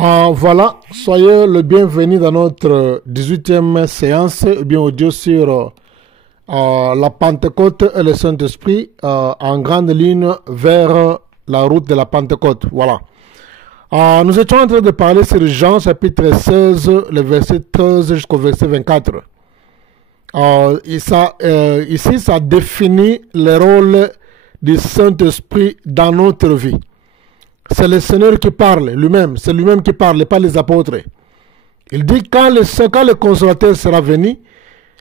Voilà, soyez le bienvenu dans notre 18e séance, bien audio sur la Pentecôte et le Saint-Esprit en grande ligne vers la route de la Pentecôte. Voilà. Nous étions en train de parler sur Jean chapitre 16, le verset 13 jusqu'au verset 24. Ici, ça définit le rôle du Saint-Esprit dans notre vie. C'est le Seigneur qui parle lui-même, c'est lui-même qui parle, pas les apôtres. Il dit quand le Consolateur sera venu,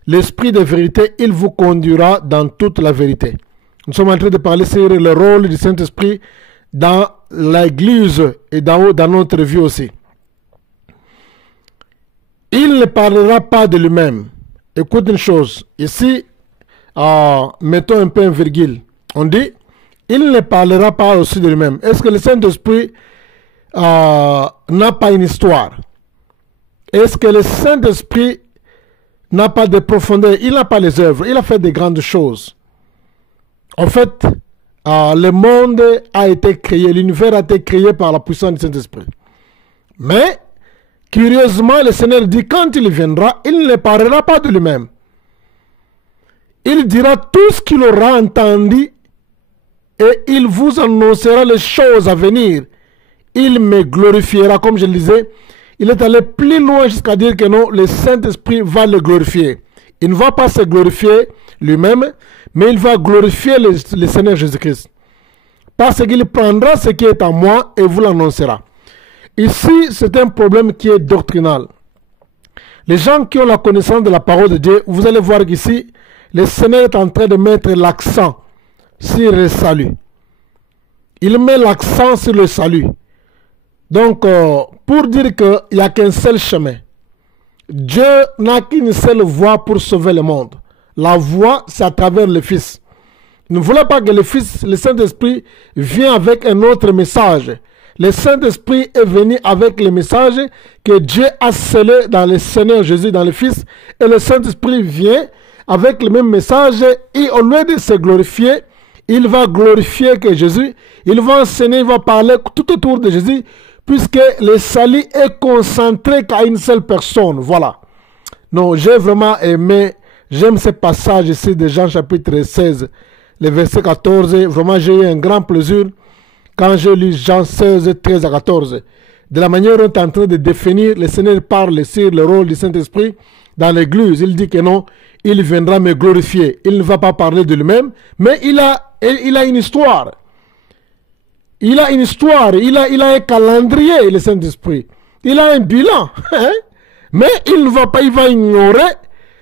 l'Esprit de vérité, il vous conduira dans toute la vérité. Nous sommes en train de parler sur le rôle du Saint-Esprit dans l'Église et dans notre vie aussi. Il ne parlera pas de lui-même. Écoute une chose, ici, mettons un peu un virgule. On dit, il ne parlera pas aussi de lui-même. Est-ce que le Saint-Esprit n'a pas une histoire? Est-ce que le Saint-Esprit n'a pas de profondeur? Il n'a pas les œuvres. Il a fait de grandes choses. En fait, le monde a été créé, l'univers a été créé par la puissance du Saint-Esprit. Mais, curieusement, le Seigneur dit, quand il viendra, il ne parlera pas de lui-même. Il dira tout ce qu'il aura entendu et il vous annoncera les choses à venir. Il me glorifiera, comme je le disais. Il est allé plus loin jusqu'à dire que non, le Saint-Esprit va le glorifier. Il ne va pas se glorifier lui-même, mais il va glorifier le Seigneur Jésus-Christ. Parce qu'il prendra ce qui est en moi et vous l'annoncera. Ici, c'est un problème qui est doctrinal. Les gens qui ont la connaissance de la parole de Dieu, vous allez voir qu'ici, le Seigneur est en train de mettre l'accent sur le salut. Il met l'accent sur le salut. Donc, pour dire qu'il n'y a qu'un seul chemin. Dieu n'a qu'une seule voie pour sauver le monde. La voie, c'est à travers le Fils. Ne voulez pas que le Fils, le Saint-Esprit, vienne avec un autre message. Le Saint-Esprit est venu avec le message que Dieu a scellé dans le Seigneur Jésus, dans le Fils. Et le Saint-Esprit vient avec le même message et au lieu de se glorifier, il va glorifier que Jésus, il va enseigner, il va parler tout autour de Jésus, puisque le salut est concentré qu'à une seule personne. Voilà. Non, j'ai vraiment aimé, j'aime ce passage ici de Jean chapitre 16, le verset 14. Vraiment, j'ai eu un grand plaisir quand j'ai lu Jean 16, 13 à 14. De la manière dont on est en train de définir, le Seigneur parle sur le rôle du Saint-Esprit dans l'Église. Il dit que non, il viendra me glorifier. Il ne va pas parler de lui-même, mais il a une histoire. Il a une histoire. Il a un calendrier, le Saint-Esprit. Il a un bilan. Mais il ne va pas, il va ignorer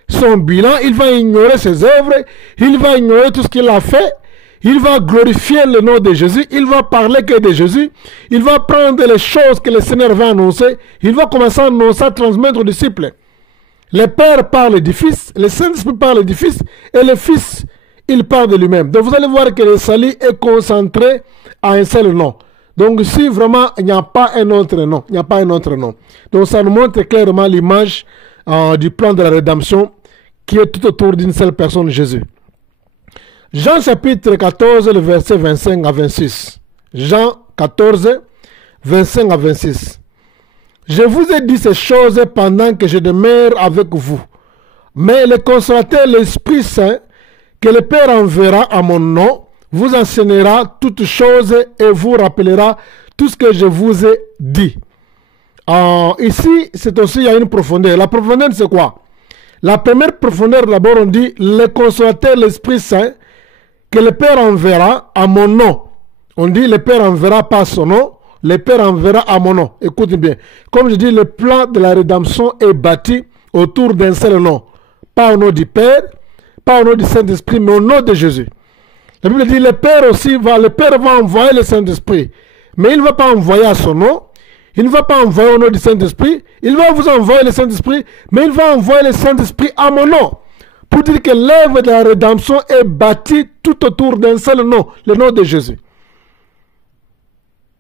son bilan, il va ignorer ses œuvres, il va ignorer tout ce qu'il a fait. Il va glorifier le nom de Jésus. Il va parler que de Jésus. Il va prendre les choses que le Seigneur va annoncer. Il va commencer à annoncer, à transmettre aux disciples. Le Père parle du Fils, le Saint-Esprit parle du Fils, et le Fils, il parle de lui-même. Donc vous allez voir que le salut est concentré à un seul nom. Donc si vraiment il n'y a pas un autre nom, il n'y a pas un autre nom. Donc ça nous montre clairement l'image du plan de la rédemption qui est tout autour d'une seule personne, Jésus. Jean chapitre 14, le verset 25 à 26. Jean 14, 25 à 26. Je vous ai dit ces choses pendant que je demeure avec vous. Mais le Consolateur, l'Esprit Saint, que le Père enverra à mon nom, vous enseignera toutes choses et vous rappellera tout ce que je vous ai dit. Ici, c'est aussi, il y a une profondeur. La profondeur, c'est quoi? La première profondeur, d'abord, on dit le Consolateur, l'Esprit Saint, que le Père enverra à mon nom. On dit le Père enverra pas son nom, le Père enverra à mon nom. Écoutez bien. Comme je dis, le plan de la rédemption est bâti autour d'un seul nom. Pas au nom du Père, pas au nom du Saint-Esprit, mais au nom de Jésus. La Bible dit le Père va envoyer le Saint-Esprit. Mais il ne va pas envoyer à son nom. Il ne va pas envoyer au nom du Saint-Esprit. Il va vous envoyer le Saint-Esprit, mais il va envoyer le Saint-Esprit à mon nom. Pour dire que l'œuvre de la rédemption est bâtie tout autour d'un seul nom, le nom de Jésus.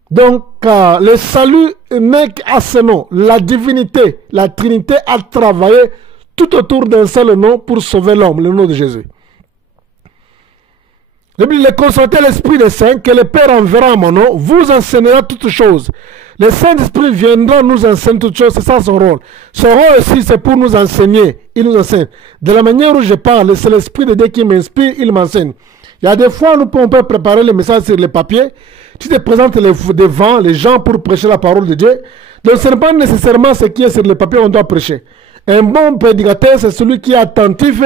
Donc, le salut n'est qu'à ce nom. La divinité, la Trinité a travaillé tout autour d'un seul nom pour sauver l'homme, le nom de Jésus. La Bible dit, consultez l'Esprit des Saints que le Père enverra en mon nom, vous enseignera toutes choses. Le Saint-Esprit viendra nous enseigner toutes choses, c'est ça son rôle. Son rôle aussi, c'est pour nous enseigner. Il nous enseigne. De la manière où je parle, c'est l'Esprit de Dieu qui m'inspire, il m'enseigne. Il y a des fois, on peut préparer le message sur le papier. Tu te présentes devant les gens pour prêcher la parole de Dieu. Donc, ce n'est pas nécessairement ce qui est sur le papier qu'on doit prêcher. Un bon prédicateur, c'est celui qui est attentif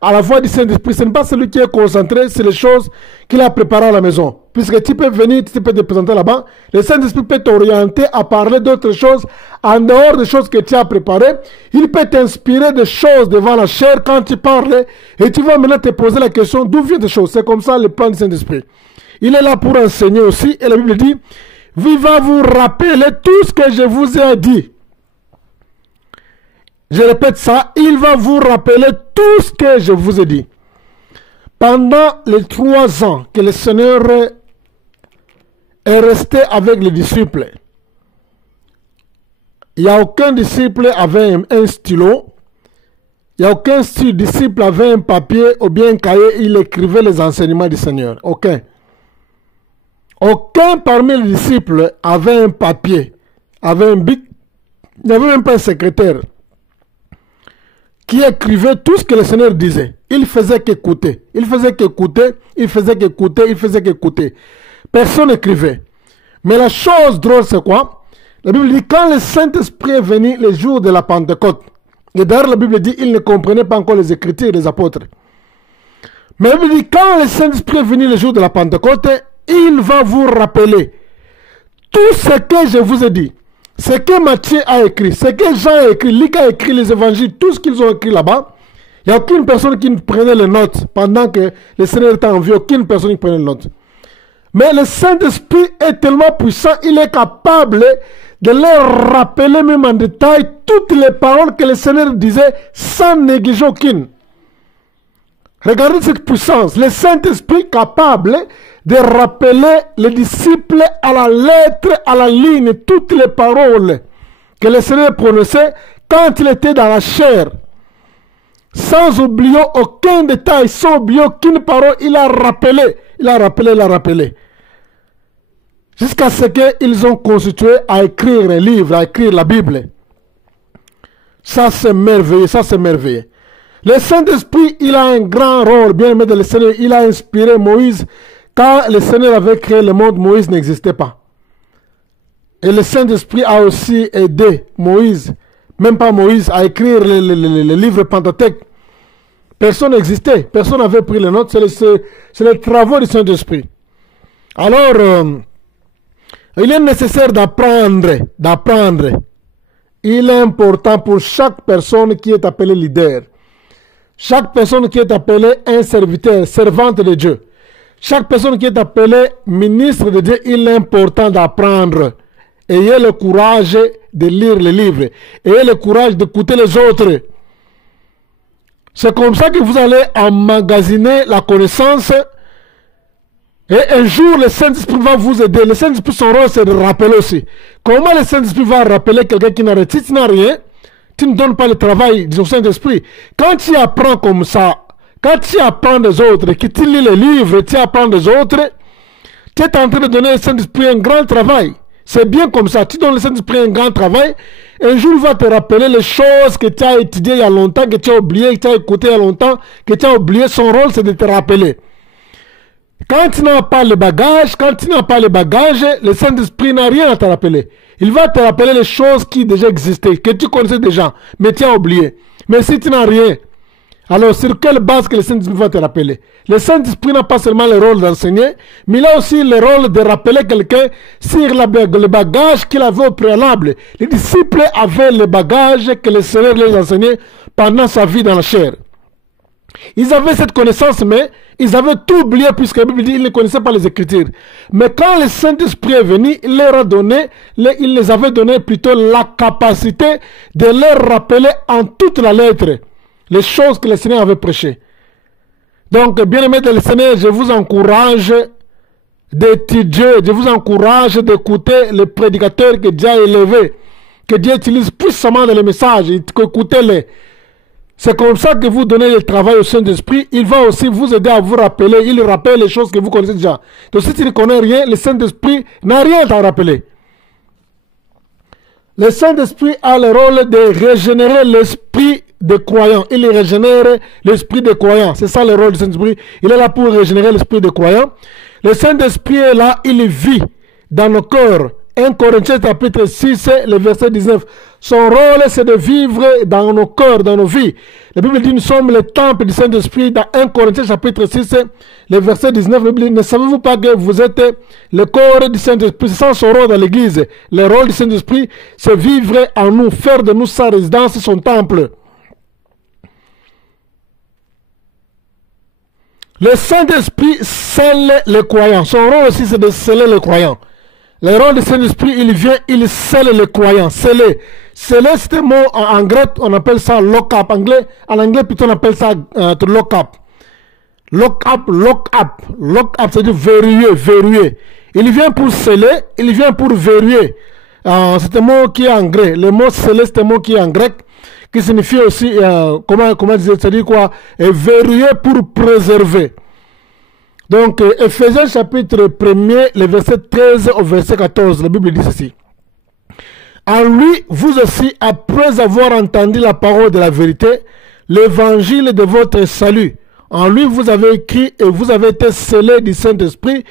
à la voix du Saint-Esprit. Ce n'est pas celui qui est concentré sur les choses qu'il a préparées à la maison. Puisque tu peux venir, tu peux te présenter là-bas. Le Saint-Esprit peut t'orienter à parler d'autres choses en dehors des choses que tu as préparées. Il peut t'inspirer des choses devant la chair quand tu parles. Et tu vas maintenant te poser la question d'où viennent les choses. C'est comme ça le plan du Saint-Esprit. Il est là pour enseigner aussi. Et la Bible dit, il va vous rappeler tout ce que je vous ai dit. Je répète ça, il va vous rappeler tout ce que je vous ai dit. Pendant les 3 ans que le Seigneur est resté avec les disciples, il n'y a aucun disciple avait un stylo, il n'y a aucun disciple avait un papier ou bien un cahier, il écrivait les enseignements du Seigneur. Aucun. Aucun parmi les disciples avait un papier, avait un bic, il n'y avait même pas un secrétaire qui écrivait tout ce que le Seigneur disait. Il faisait qu'écouter. Il faisait qu'écouter. Il faisait qu'écouter. Il faisait qu'écouter. Personne n'écrivait. Mais la chose drôle, c'est quoi? La Bible dit, quand le Saint-Esprit est venu le jour de la Pentecôte, et d'ailleurs la Bible dit, il ne comprenait pas encore les Écritures des apôtres. Mais la Bible dit, quand le Saint-Esprit est venu le jour de la Pentecôte, il va vous rappeler tout ce que je vous ai dit. Ce que Matthieu a écrit, ce que Jean a écrit, Luc a écrit, les évangiles, tout ce qu'ils ont écrit là-bas, il n'y a aucune personne qui ne prenait les notes pendant que le Seigneur était en vie, aucune personne qui prenait les notes. Mais le Saint-Esprit est tellement puissant, il est capable de leur rappeler même en détail toutes les paroles que le Seigneur disait sans négliger aucune. Regardez cette puissance, le Saint-Esprit capable de rappeler les disciples à la lettre, à la ligne, toutes les paroles que le Seigneur prononçait quand il était dans la chair. Sans oublier aucun détail, sans oublier aucune parole, il a rappelé, il a rappelé, il a rappelé. Jusqu'à ce qu'ils ont constitué à écrire un livre, à écrire la Bible. Ça c'est merveilleux, ça c'est merveilleux. Le Saint-Esprit, il a un grand rôle, bien aimé de le Seigneur, il a inspiré Moïse. Quand le Seigneur avait créé le monde, Moïse n'existait pas. Et le Saint-Esprit a aussi aidé Moïse, même pas Moïse, à écrire le livre Pentateuque. Personne n'existait, personne n'avait pris les notes, c'est les travaux du Saint-Esprit. Alors, il est nécessaire d'apprendre. Il est important pour chaque personne qui est appelée leader. Chaque personne qui est appelée un serviteur, servante de Dieu. Chaque personne qui est appelée ministre de Dieu, il est important d'apprendre. Ayez le courage de lire les livres. Ayez le courage d'écouter les autres. C'est comme ça que vous allez emmagasiner la connaissance. Et un jour, le Saint-Esprit va vous aider. Le Saint-Esprit, son rôle, c'est de rappeler aussi. Comment le Saint-Esprit va rappeler quelqu'un qui n'a rien? Si tu n'as rien, tu ne donnes pas le travail du Saint-Esprit. Quand tu apprends comme ça, quand tu apprends des autres, que tu lis les livres, tu apprends des autres, tu es en train de donner au Saint-Esprit un grand travail. C'est bien comme ça. Tu donnes au Saint-Esprit un grand travail. Un jour, il va te rappeler les choses que tu as étudiées il y a longtemps, que tu as oubliées, que tu as écoutées il y a longtemps, que tu as oublié. Son rôle, c'est de te rappeler. Quand tu n'as pas le bagage, le Saint-Esprit n'a rien à te rappeler. Il va te rappeler les choses qui déjà existaient, que tu connaissais déjà, mais tu as oublié. Mais si tu n'as rien, alors sur quelle base que le Saint-Esprit va te rappeler? Le Saint-Esprit n'a pas seulement le rôle d'enseigner, mais il a aussi le rôle de rappeler quelqu'un sur le bagage qu'il avait au préalable. Les disciples avaient le bagage que le Seigneur les enseignait pendant sa vie dans la chair. Ils avaient cette connaissance, mais ils avaient tout oublié puisque la Bible dit qu'ils ne connaissaient pas les Écritures. Mais quand le Saint-Esprit est venu, il leur a donné, il les avait donné plutôt la capacité de leur rappeler en toute la lettre les choses que le Seigneur avait prêchées. Donc, bien-aimés de le Seigneur, je vous encourage d'étudier, je vous encourage d'écouter les prédicateurs que Dieu a élevés, que Dieu utilise puissamment dans les messages, écoutez-les. C'est comme ça que vous donnez le travail au Saint-Esprit. Il va aussi vous aider à vous rappeler. Il rappelle les choses que vous connaissez déjà. Donc si tu ne connais rien, le Saint-Esprit n'a rien à t'en rappeler. Le Saint-Esprit a le rôle de régénérer l'esprit des croyants. Il régénère l'esprit des croyants. C'est ça le rôle du Saint-Esprit. Il est là pour régénérer l'esprit des croyants. Le Saint-Esprit est là, il vit dans nos cœurs. 1 Corinthiens chapitre 6, le verset 19. Son rôle, c'est de vivre dans nos cœurs, dans nos vies. La Bible dit, nous sommes le temple du Saint-Esprit. Dans 1 Corinthiens chapitre 6, le verset 19, la Bible dit, ne savez-vous pas que vous êtes le corps du Saint-Esprit? C'est ça son rôle dans l'Église. Le rôle du Saint-Esprit, c'est vivre en nous, faire de nous sa résidence, son temple. Le Saint-Esprit scelle les croyants. Son rôle aussi, c'est de sceller les croyants. Le rôle du Saint-Esprit, il vient, il scelle les croyants. Sceller. Sceller, c'est un mot en grec, on appelle ça lock up. En anglais, plutôt, on appelle ça to lock up. Lock up, lock up. Lock up, c'est-à-dire verrouiller, verrouiller. Il vient pour sceller, il vient pour verrouiller. C'est un mot qui est en grec. Le mot sceller, c'est un mot qui est en grec, qui signifie aussi, comment dire, c'est-à-dire quoi? Verrouiller pour préserver. Donc, Ephésiens chapitre 1er, le verset 13 au verset 14, la Bible dit ceci. En lui, vous aussi, après avoir entendu la parole de la vérité, l'évangile de votre salut, en lui, vous avez écrit et vous avez été scellés du Saint-Esprit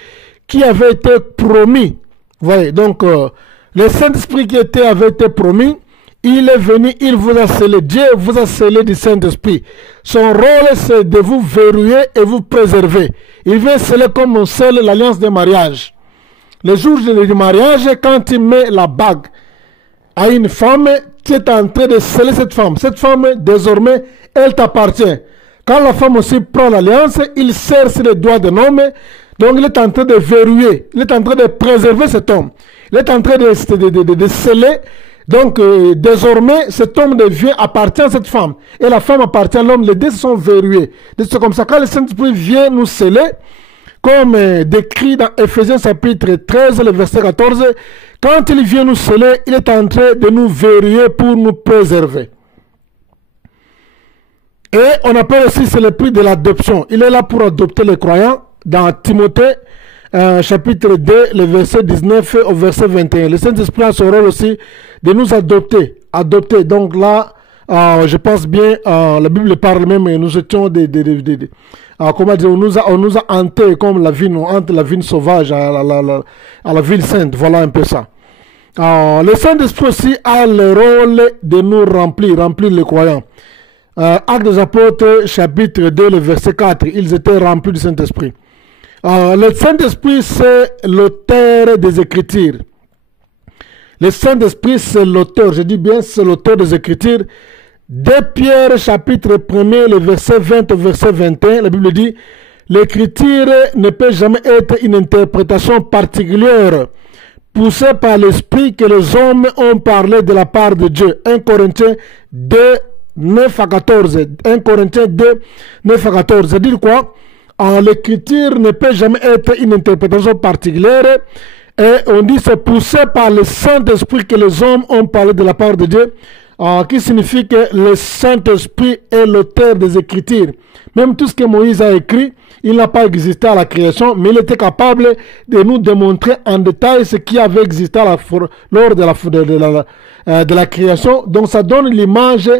qui avait été promis. Vous voyez, donc, le Saint-Esprit qui avait été promis, il est venu, il vous a scellé. Dieu vous a scellé du Saint-Esprit. Son rôle, c'est de vous verrouiller et vous préserver. Il vient sceller comme on scelle l'alliance de mariage. Le jour du mariage, quand il met la bague à une femme, tu es en train de sceller cette femme. Cette femme, désormais, elle t'appartient. Quand la femme aussi prend l'alliance, il serre sur les doigts d'un homme. Donc, il est en train de verrouiller. Il est en train de préserver cet homme. Il est en train de sceller. Donc, désormais, cet homme appartient à cette femme. Et la femme appartient à l'homme. Les deux sont verrouillés. C'est comme ça. Quand le Saint-Esprit vient nous sceller, comme décrit dans Ephésiens chapitre 13, le verset 14, quand il vient nous sceller, il est en train de nous verrouiller pour nous préserver. Et on appelle aussi, c'est le prix de l'adoption. Il est là pour adopter les croyants. Dans Timothée, chapitre 2, le verset 19 au verset 21. Le Saint-Esprit a son rôle aussi de nous adopter. Adopter. Donc là, je pense bien, la Bible parle même, nous étions comment dire, on nous a hantés comme la vigne, on hante la vigne sauvage à la ville sainte. Voilà un peu ça. Le Saint-Esprit aussi a le rôle de nous remplir les croyants. Actes des Apôtres, chapitre 2, le verset 4, ils étaient remplis du Saint-Esprit. Le Saint-Esprit, c'est l'auteur des Écritures. Le Saint-Esprit, c'est l'auteur, je dis bien, c'est l'auteur des Écritures. 2 Pierre, chapitre 1er, le verset 20 au verset 21, la Bible dit, l'Écriture ne peut jamais être une interprétation particulière poussée par l'Esprit que les hommes ont parlé de la part de Dieu. 1 Corinthiens 2, 9 à 14. 1 Corinthiens 2, 9 à 14. C'est-à-dire quoi? L'écriture ne peut jamais être une interprétation particulière. Et on dit c'est poussé par le Saint-Esprit que les hommes ont parlé de la part de Dieu. Qui signifie que le Saint-Esprit est l'auteur des Écritures. Même tout ce que Moïse a écrit, il n'a pas existé à la création, mais il était capable de nous démontrer en détail ce qui avait existé lors de la création. Donc ça donne l'image,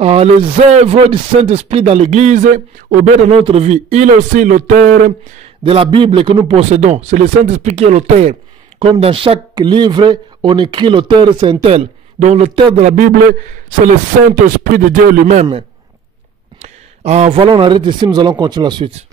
les œuvres du Saint-Esprit dans l'Église au bien de notre vie. Il est aussi l'auteur de la Bible que nous possédons. C'est le Saint-Esprit qui est l'auteur. Comme dans chaque livre, on écrit l'auteur, c'est un tel. Donc l'auteur de la Bible, c'est le Saint-Esprit de Dieu lui-même. Voilà, on arrête ici, nous allons continuer la suite.